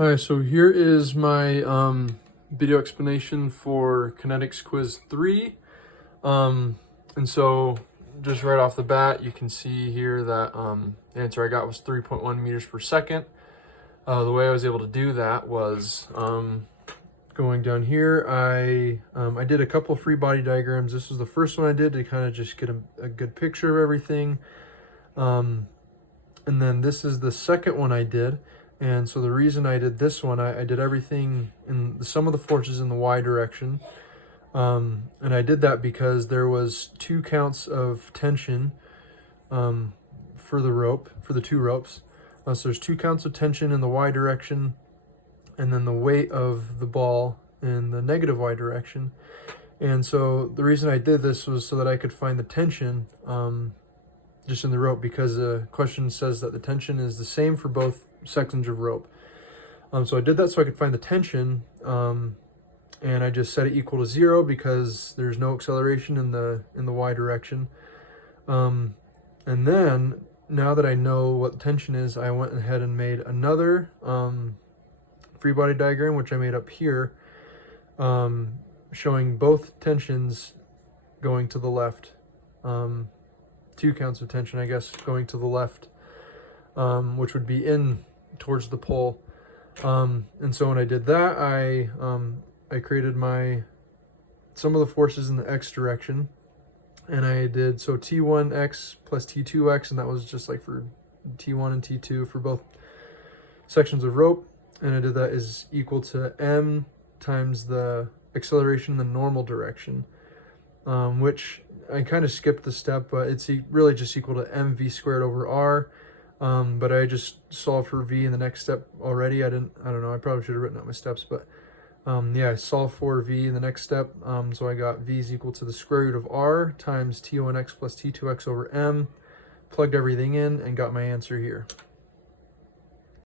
Alright, so here is my video explanation for Kinetics Quiz 3. And so just right off the bat, you can see here that the answer I got was 3.1 meters per second. The way I was able to do that was going down here, I did a couple free body diagrams. This was the first one I did to kind of just get a good picture of everything. And then this is the second one I did. And so the reason I did this one, I did everything in the sum of the forces in the y direction. And I did that because there was 2 counts of tension for the rope, for the 2 ropes. So there's 2 counts of tension in the y direction, and then the weight of the ball in the negative y direction. And so the reason I did this was so that I could find the tension just in the rope, because the question says that the tension is the same for both sections of rope. So I did that so I could find the tension, and I just set it equal to 0 because there's no acceleration in the y direction. And then now that I know what the tension is, I went ahead and made another free body diagram, which I made up here, showing both tensions going to the left. 2 counts of tension, I guess, going to the left, which would be in towards the pole. And so when I did that, I created my sum of the forces in the x direction, and I did so T1x plus T2x, and that was just like for T1 and T2 for both sections of rope. And I did that is equal to m times the acceleration in the normal direction, which I kind of skipped the step, but it's really just equal to mv squared over r. But I just solved for v in the next step already. I don't know, I probably should have written out my steps, but yeah, I solved for v in the next step. So I got v is equal to the square root of r times T1x plus T2x over m, plugged everything in, and got my answer here.